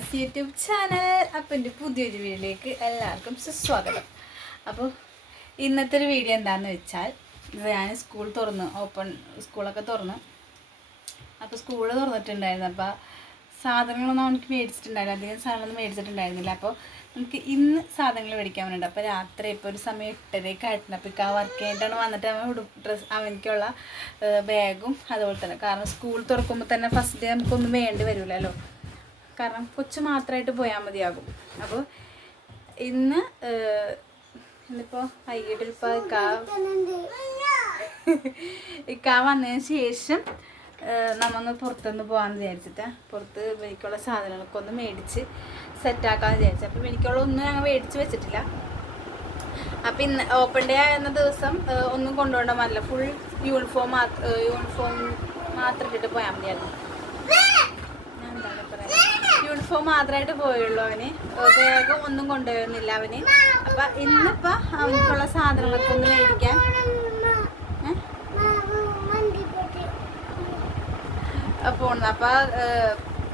Sheela's YouTube channel. അപ്പോൾ എൻ്റെ പുതിയൊരു വീഡിയോയിലേക്ക് എല്ലാവർക്കും സുസ്വാഗതം. അപ്പോൾ ഇന്നത്തെ ഒരു വീഡിയോ എന്താണെന്ന് വെച്ചാൽ, ഞാൻ സ്കൂൾ തുറന്നു, സ്കൂളൊക്കെ തുറന്നു. അപ്പോൾ സ്കൂൾ തുറന്നിട്ടുണ്ടായിരുന്നു. അപ്പോൾ സാധനങ്ങളൊന്നും എനിക്ക് മേടിച്ചിട്ടുണ്ടായിരുന്നു, അധികം സാധനങ്ങളൊന്നും മേടിച്ചിട്ടുണ്ടായിരുന്നില്ല. അപ്പോൾ നമുക്ക് ഇന്ന് സാധനങ്ങൾ മേടിക്കാൻ വേണ്ടിയിട്ട് അപ്പോൾ രാത്രി ഇപ്പോൾ ഒരു സമയം 8:30 ആയിട്ടുണ്ട്. അപ്പോൾ ആ വർക്ക് കഴിഞ്ഞിട്ടാണ് വന്നിട്ട് അവനിക്കുള്ള ബാഗും അതുപോലെ തന്നെ, കാരണം സ്കൂൾ തുറക്കുമ്പോൾ തന്നെ ഫസ്റ്റ് ഡേ നമുക്കൊന്നും വേണ്ടി വരില്ലല്ലോ, കാരണം കൊച്ചു മാത്രമായിട്ട് പോയാൽ മതിയാകും. അപ്പോൾ ഇന്നിപ്പോൾ വൈകിട്ട് ഇപ്പോൾ ഇക്കാ വന്നതിന് ശേഷം നമ്മൊന്ന് പുറത്തുനിന്ന് പോകാമെന്ന് വിചാരിച്ചിട്ട്, പുറത്ത് എനിക്കുള്ള സാധനങ്ങളൊക്കെ ഒന്ന് മേടിച്ച് സെറ്റാക്കാമെന്ന് വിചാരിച്ചു. അപ്പം എനിക്കുള്ള ഒന്നും ഞങ്ങൾ മേടിച്ച് വെച്ചിട്ടില്ല. അപ്പം ഇന്ന് ഓപ്പൺ ഡേ ആയിരുന്ന ദിവസം ഒന്നും കൊണ്ടുപോകേണ്ട പാടില്ല, ഫുൾ യൂണിഫോം മാത്രം ഇട്ടിട്ട് പോയാൽ മതിയായിരുന്നു. ഞാൻ എന്താണ് പറയുന്നത്, യൂണിഫോം മാത്രമായിട്ട് പോയുള്ളൂ. അവന് വേഗം ഒന്നും കൊണ്ടുപോയിരുന്നില്ല അവന്. അപ്പം ഇന്നിപ്പോൾ അവനക്കുള്ള സാധനങ്ങളൊക്കെ ഒന്ന് മേടിക്കാൻ പോണത്. അപ്പോൾ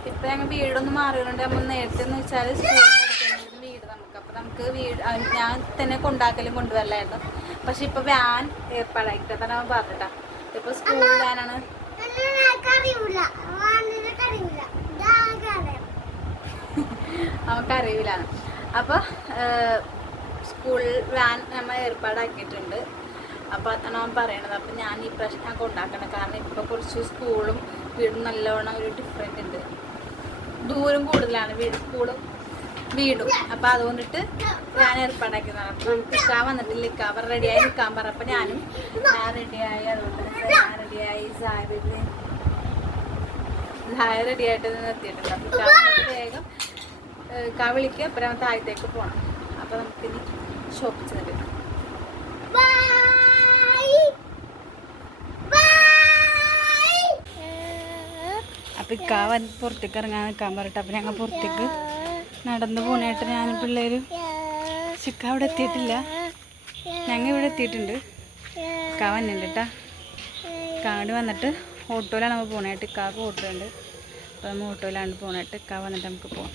ഇപ്പം ഞങ്ങൾ വീടൊന്നും മാറിയതുകൊണ്ട് നമ്മൾ നേരത്തെ എന്ന് വെച്ചാൽ സ്കൂളിൽ വീട് നമുക്ക് ഞാൻ തന്നെ കൊണ്ടാക്കലും കൊണ്ടുവരലായിരുന്നു. പക്ഷെ ഇപ്പം വാൻ ഏർപ്പാടാക്കിയിട്ട് തന്നെ അവൻ പറഞ്ഞിട്ടാ, ഇപ്പം സ്കൂൾ വാനാണ്. അവൻക്കറിയില്ല. അപ്പോൾ സ്കൂൾ വാൻ നമ്മൾ ഏർപ്പാടാക്കിയിട്ടുണ്ട്. അപ്പോൾ അതാണ് അവൻ പറയണത്. അപ്പം ഞാൻ ഈ പ്രശ്നം ഞാൻ കൊണ്ടാക്കണം, കാരണം ഇപ്പോൾ കുറച്ച് സ്കൂളും വീടും നല്ലവണ്ണം ഒരു ഡിഫറെൻ്റ് ഉണ്ട്, ദൂരം കൂടുതലാണ് സ്കൂളും വീടും. അപ്പോൾ അതുകൊണ്ടിട്ട് ഞാൻ ഏർപ്പാടാക്കിയതാണ്. അപ്പം നമുക്ക് നിൽക്കാൻ വന്നിട്ടില്ല, നിൽക്കാൻ റെഡിയായി നിൽക്കാൻ പറഞ്ഞപ്പോൾ ഞാൻ റെഡിയായി. അതുകൊണ്ട് ഞാൻ റെഡിയായി, സായ റെഡിയായിട്ട് നിർത്തിയിട്ടുണ്ട്. അപ്പം വേഗം വിളിക്കുക, അപ്പുറം താഴത്തേക്ക് പോകണം. അപ്പോൾ നമുക്കിനി ഷോപ്പിൽ ചെന്നിട്ട് അപ്പം ഇക്കാവൻ പുറത്തേക്ക് ഇറങ്ങാൻ നിൽക്കാൻ പറഞ്ഞിട്ട്, അപ്പം ഞങ്ങൾ പുറത്തേക്ക് നടന്നു പോണേട്ട് ഞാൻ പിള്ളേരും. ചിക്ക അവിടെ എത്തിയിട്ടില്ല, ഞങ്ങൾ ഇവിടെ എത്തിയിട്ടുണ്ട്. ഇക്കാ വന്നിട്ടുണ്ട് കേട്ടാ. ഇക്കാട് വന്നിട്ട് ഓട്ടോയിലാണ് നമ്മൾ പോണേട്ട്. ഇക്കാക്ക് ഓട്ടോ ഉണ്ട്, അപ്പം നമ്മൾ ഓട്ടോയിലാണ് പോണേട്ട്. ഇക്കാ വന്നിട്ട് നമുക്ക് പോകാം.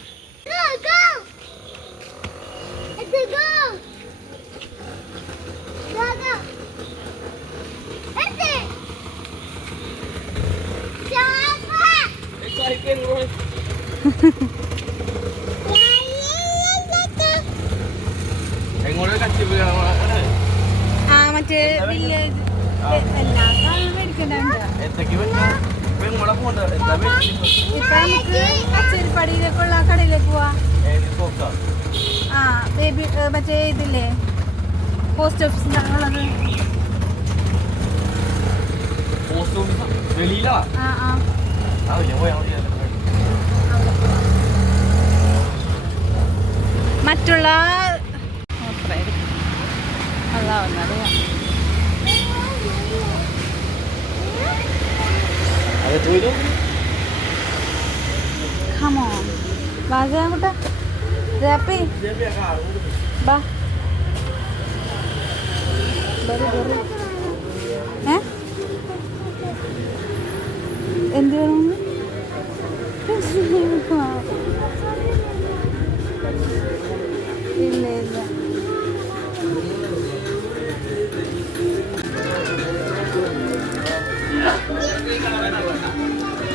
മറ്റേ വില്ലേജ് എല്ലാ സാധനവും മേടിക്കണ്ടായിരുന്നു. ഇപ്പൊ നമുക്ക് കച്ചേരിപ്പടിയിലേക്കുള്ള കടയിലേക്ക് പോവാ. ആ ബേബി മറ്റേ ഇതില്ലേ, പോസ്റ്റ് ഓഫീസിലുള്ളത്. മറ്റുള്ള എന്ത് വേണമെന്ന് ഇല്ല ഇല്ല.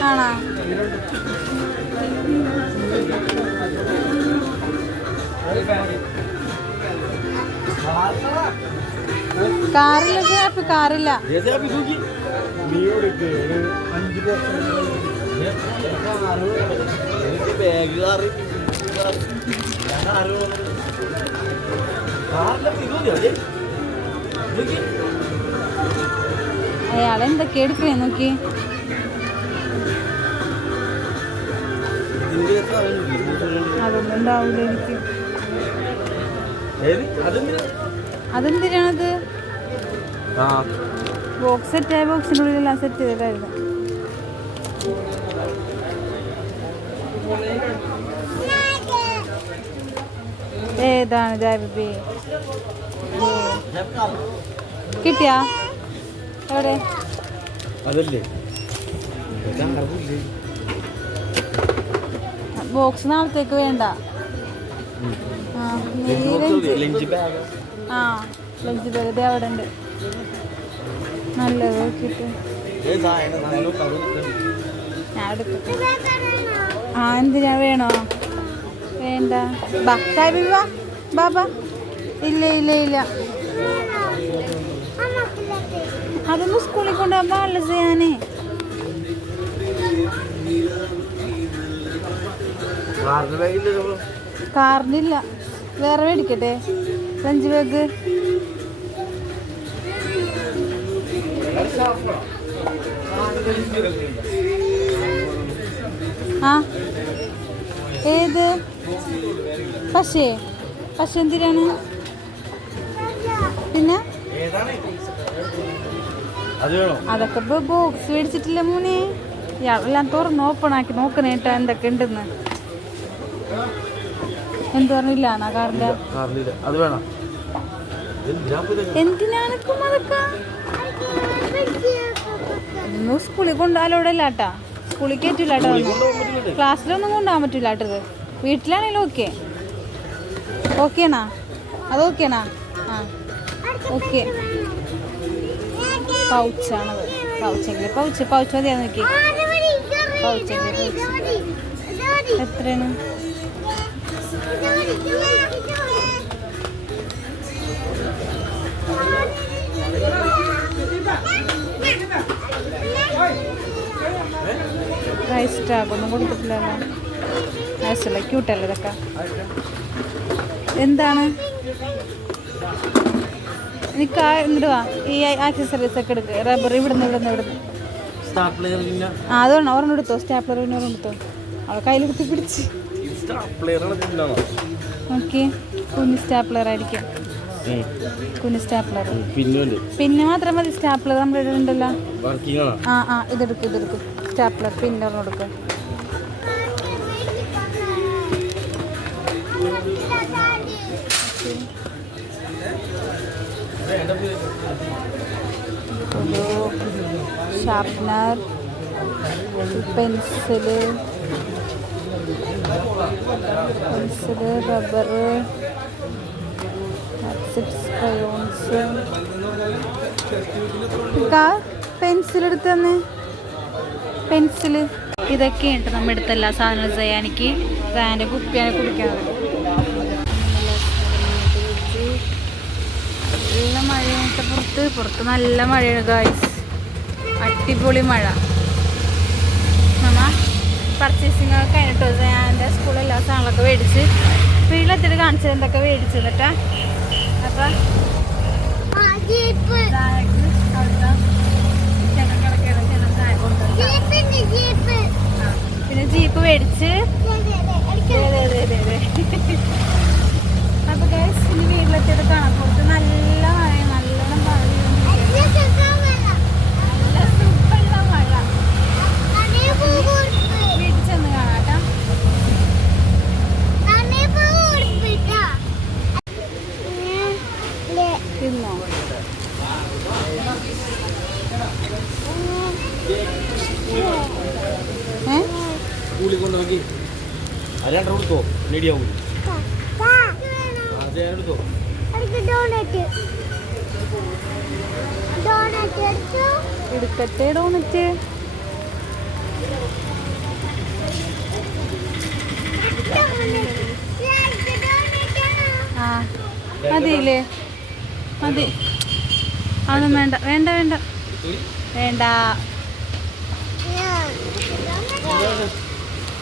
ആണോ? കാറിലൊക്കെ അപ്പൊ കാറില്ല. അയാളെന്തൊക്കെ എടുക്കണേ നോക്കി. അതൊന്നും ഉണ്ടാവില്ല എനിക്ക്. അതെന്തിനാണത്? ബോക്സ് സെറ്റായ ബോക്സിനുള്ളിലെല്ലാം സെറ്റ് ചെയ്തിട്ടായിരുന്നു. ഏതാണ് ജാബി? കിട്ടിയാ എവിടെ? ബോക്സ് നാളത്തേക്ക് വേണ്ട. ലഞ്ച് ബാഗ് അവിടെ ഉണ്ട്. നല്ലത് നോക്കിയിട്ട് ഞാൻ എടുക്കട്ടെ. എന്തിനാ വേണോ? വേണ്ട. ബാബാ ഇല്ല ഇല്ല ഇല്ല, അതൊന്നും സ്കൂളിൽ കൊണ്ടുപോകാൻ പാടില്ല ചെയ്യാനേ. കാറിനില്ല, വേറെ മേടിക്കട്ടെ ലഞ്ച് ബാഗ്. ആ ഏത് പക്ഷേ എന്തിനാണ് പിന്നെ? അതൊക്കെ ഇപ്പൊ ബോക്സ് മേടിച്ചിട്ടില്ല മോനെ. എല്ലാം തുറന്ന് ഓപ്പൺ ആക്കി നോക്കണേട്ടാ എന്തൊക്കെ ഉണ്ടെന്ന്. എന്ത് പറഞ്ഞില്ലാന്നാ കാറിന്റെ? എന്തിനാണ് ഇപ്പം അതൊക്കെ? ഒന്നും സ്കൂളിൽ കൊണ്ടുപോകാലോടല്ലാട്ടാ, സ്കൂളിൽ കയറ്റില്ലാട്ടോ. ക്ലാസ്സിലൊന്നും കൊണ്ടുപോകാൻ പറ്റില്ലാട്ടത്. വീട്ടിലാണെങ്കിലും ഓക്കെ. ഓക്കേണാ? അത് ഓക്കേണാ? ആ ഓക്കെ. പൗച്ചാണത്. പൗച്ചെങ്കിൽ പൗച്ച് മതിയാ നോക്കി. പൗച്ചെങ്കിൽ എത്രയാണ്? പ്രൈസ് ടാഗൊന്നും കൊടുത്തിട്ടില്ലല്ലോ. ആവശ്യമില്ല, ക്യൂട്ടല്ലേ ഇതൊക്കെ. എന്താണ് എനിക്ക് ഇങ്ങോട്ട് വാ. ഈ ആക്സസറീസ് ഒക്കെ എടുക്കുക. റബ്ബർ ഇവിടുന്ന്. അതുകൊണ്ട് ഒരെണ്ണം എടുത്തോ. സ്റ്റാപ്ലർ പിന്നെ ഒരെണ്ണം എടുത്തോ. അവളെ കയ്യിൽ കുത്തി പിടിച്ച് നോക്കി. കുഞ്ഞ് സ്റ്റാപ്ലർ ആയിരിക്കും. കുഞ്ഞ് സ്റ്റാപ്ലർ പിന്നെ മാത്രം മതി. സ്റ്റാപ്ലർ നമ്മുടെ ഇവിടെ ഉണ്ടല്ലോ. ഇതെടുക്ക് സ്റ്റാപ്ലർ പിന്നെ ഒരെണ്ണം എടുക്കുക. Sharpener, pencil, rubber, crayons. പെൻസിലെടുത്ത് തന്നെ. പെൻസില് ഇതൊക്കെയുണ്ട് നമ്മുടെ അടുത്ത് എല്ലാ സാധനവും ചെയ്യാനിക്ക്. ഫാൻ്റെ കുപ്പിയാണ് കുടിക്കാറ്. നല്ല മഴയായിട്ട് പുറത്ത് നല്ല മഴയാണ് ഗായ്സ്. അടിപൊളി മഴ. പർച്ചേസിങ് ഒക്കെ കഴിഞ്ഞിട്ടോ. ഞാൻ എൻ്റെ സ്കൂളിൽ എല്ലാ സാധനങ്ങളൊക്കെ മേടിച്ച് വീട്ടിലെത്തിയിട്ട് കാണിച്ചത് എന്തൊക്കെ മേടിച്ചു എന്നിട്ടാ. അപ്പം പിന്നെ ജീപ്പ് മേടിച്ച്. അപ്പൊ ഗൈസ് ഇനി വീട്ടിലെത്തിയിട്ട് കാണാം. പുറത്ത് നല്ല മഴ, നല്ലോണം മഴ, നല്ല സൂപ്പറുള്ള മഴ. വീട്ടിൽ ചെന്ന് കാണാം. തിന്നോ? സ്കൂളിൽ കൊണ്ടുപോയി അരണ്ടോ റെഡിയാവും. എടുക്കട്ടെ ഡോണറ്റ്. ആ മതിയില്ലേ? മതി. അതൊന്നും വേണ്ട വേണ്ട വേണ്ട വേണ്ട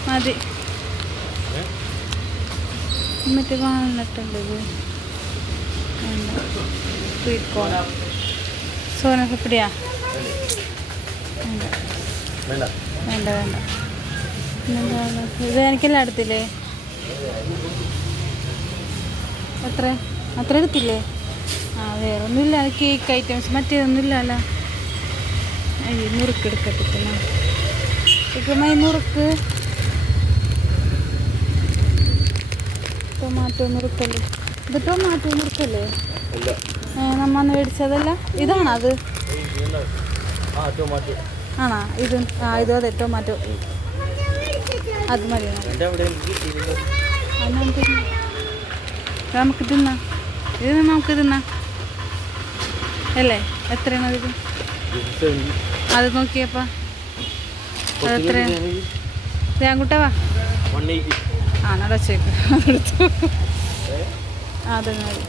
മതി. മറ്റേ കാണിട്ടുണ്ട് വേണ്ട. സ്വീറ്റ് കോൺ സോനപ്പടിയാ? വേണ്ട വേണ്ട വേണ്ട. ഇത് എനിക്കെല്ലാം എടുത്തില്ലേ? അത്ര എടുത്തില്ലേ? ആ വേറെ ഒന്നുമില്ല. കേക്ക് ഐറ്റംസ് മറ്റേതൊന്നുമില്ലല്ലോ. നുറുക്ക് എടുക്കട്ടെ. നുറുക്ക് ടൊമാറ്റോ നുറുക്കല്ലേ? ഇത് ടൊമാറ്റോ നുറുക്കല്ലേ? നമ്മ മേടിച്ചതല്ല. ഇതാണോ അത്? ആണോ ഇത്? ഇതും അതെ ടൊമാറ്റോ. അത് മതി എൻ്റെ അവിടെ എനിക്ക് കിട്ടിയില്ല. അത് നമുക്ക് തിന്നാം. ഇത് നമുക്ക് തിന്നാം അല്ലേ? എത്രയാണ് ഇത്? അത് നോക്കിയപ്പാ അതെത്ര? തേങ്കുട്ട വാ. 180. ആ നട വെച്ചേക്ക്. അതെടുത്തു. അത് മതി.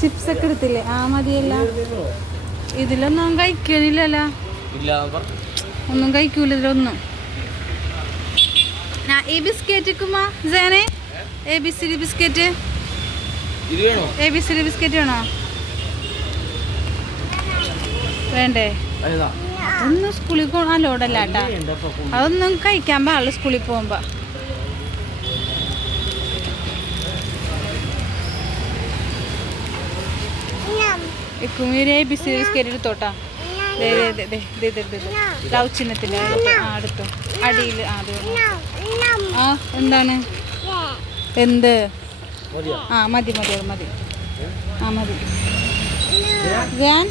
ചിപ്സൊക്കെ എടുത്തില്ലേ? ആ മതിയല്ല. ഇതിലൊന്നും കഴിക്കണില്ലല്ലോ. ഇല്ല ഒന്നും കഴിക്കൂല ഇതിലൊന്നും. ഈ ബിസ്ക്കറ്റ് ജേനെ ABCD ബിസ്ക്കറ്റ് ഇത് വേണോ? ABCD ബിസ്ക്കറ്റ് വേണോ? വേണ്ടേ? ഏതാ? അതൊന്നും സ്കൂളിൽ അലോഡല്ല കേട്ടാ. അതൊന്നും കഴിക്കാൻ പാടില്ല സ്കൂളിൽ പോകുമ്പോ. ഒരു ABCD ബിസ്ക്കറ്റ് എടുത്തോട്ടാ. ലവ് ചിഹ്നത്തിൻ്റെ അടുത്തു അടിയിൽ. ആ എന്താണ്? എന്ത്? ആ മതി മതി അത് മതി. ആ മതി. ഞാൻ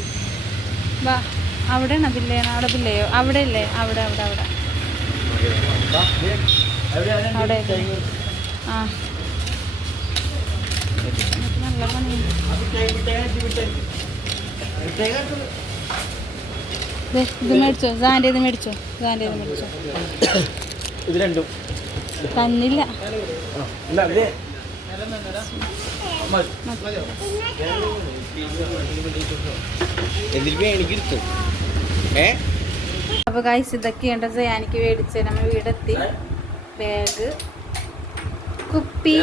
വാ. അവിടെയാണോ ബില്ലേണോ? അവിടെ ബില്ലയോ? അവിടെ അല്ലേ? അവിടെ അവിടെ അവിടെ അവിടെ. ആ നല്ല പണിയുണ്ട്. ഇത് മേടിച്ചോ? സാൻ്റെ മേടിച്ചോ? സാൻ്റെ മേടിച്ചോ? ഇത് രണ്ടും തന്നില്ല. അപ്പോൾ ഗൈസ് ഇതൊക്കെയുണ്ട് എനിക്ക് മേടിച്ച് നമ്മൾ വീടെത്തി. ബാഗ്, കുപ്പി,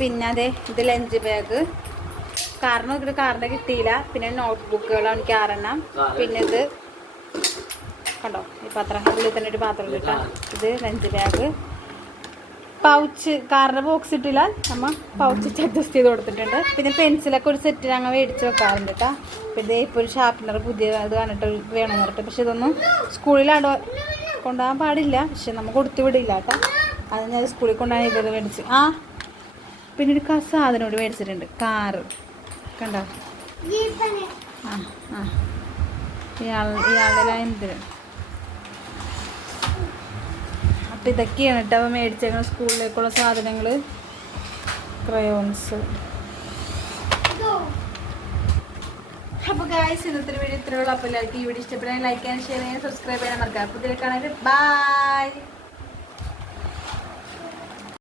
പിന്നെ അതെ ഇത് ലഞ്ച് ബാഗ്. കാരണം ഇവിടെ കാറിൻ്റെ കിട്ടിയില്ല. പിന്നെ നോട്ട് ബുക്കുകളാണ് എനിക്ക് 6 പിന്നെ ഇത് കണ്ടോ ഈ പാത്രം, ഉള്ളിൽ തന്നെ ഒരു പാത്രം കിട്ടാം. ഇത് ലഞ്ച് ബാഗ്, പൗച്ച്. കാറിൻ്റെ ബോക്സ് ഇട്ടില്ല, നമ്മൾ പൗച്ച് അഡ്ജസ്റ്റ് ചെയ്ത് കൊടുത്തിട്ടുണ്ട്. പിന്നെ പെൻസിലൊക്കെ ഒരു സെറ്റ് ഞങ്ങൾ മേടിച്ച് വെക്കാറുണ്ട് കേട്ടോ. പിന്നെ ഇപ്പോൾ ഒരു ഷാർപ്പനർ പുതിയ ഇത് കണ്ടിട്ട് വേണമെന്ന് പറഞ്ഞിട്ട്. പക്ഷെ ഇതൊന്നും സ്കൂളിൽ കൊണ്ടുപോകാൻ പാടില്ല. പക്ഷെ നമ്മൾ കൊടുത്തു വിടില്ല കേട്ടോ. അത് ഞാൻ സ്കൂളിൽ കൊണ്ടുപോകാൻ ഇതുവരെ മേടിച്ച്. ആ പിന്നെ ഒരു സാധനം കൂടി മേടിച്ചിട്ടുണ്ട്. കാറ് കണ്ടോ? ആ ആ ഇയാളുടെ എന്ത്. അപ്പം ഇതൊക്കെയാണ് കേട്ടോ അവ മേടിച്ചേക്കണം സ്കൂളിലേക്കുള്ള സാധനങ്ങൾ. ക്രയോൺസ്. അപ്പോൾ ഗായ്സ് ഇന്നത്തെ വീഡിയോ ഇത്രയുള്ള. അപ്പോൾ എല്ലാവർക്കും ഈ വീഡിയോ ഇഷ്ടപ്പെടാൻ ലൈക്ക് ചെയ്യാൻ ഷെയർ ചെയ്യാൻ സബ്സ്ക്രൈബ് ചെയ്യാൻ മറക്കാം. പുതിയ കാണാൻ ബൈ.